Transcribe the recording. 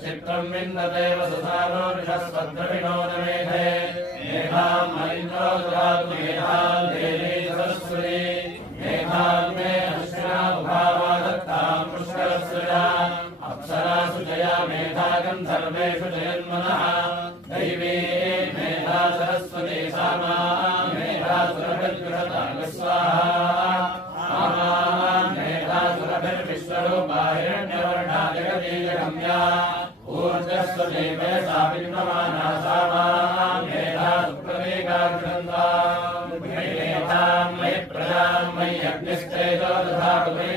चित्रं विन्दते वसुधानो निषस्वद्रविणोदमेधे मेधां मलिन्द्रो ददातु मेधां देवी सरस्वती मेधां मे अश्विना उभावा दत्तां पुष्करस्वजा अप्सरासु जया मेधा गन्धर्वेषु जयन्मनः दैवी मेधा सरस्वती सामा मेधा सुरभिर्गृहता स्वाहा मेधा सुरभिर्विश्वरूपा हिरण्यवर्णा जगदीजगम्या ऊर्जस्वती मे सा विद्यमाना सामा मेधा सुप्रवेगाग्रन्था मेधां मयि प्रजां मयि अग्निस्तेजो दधातु मे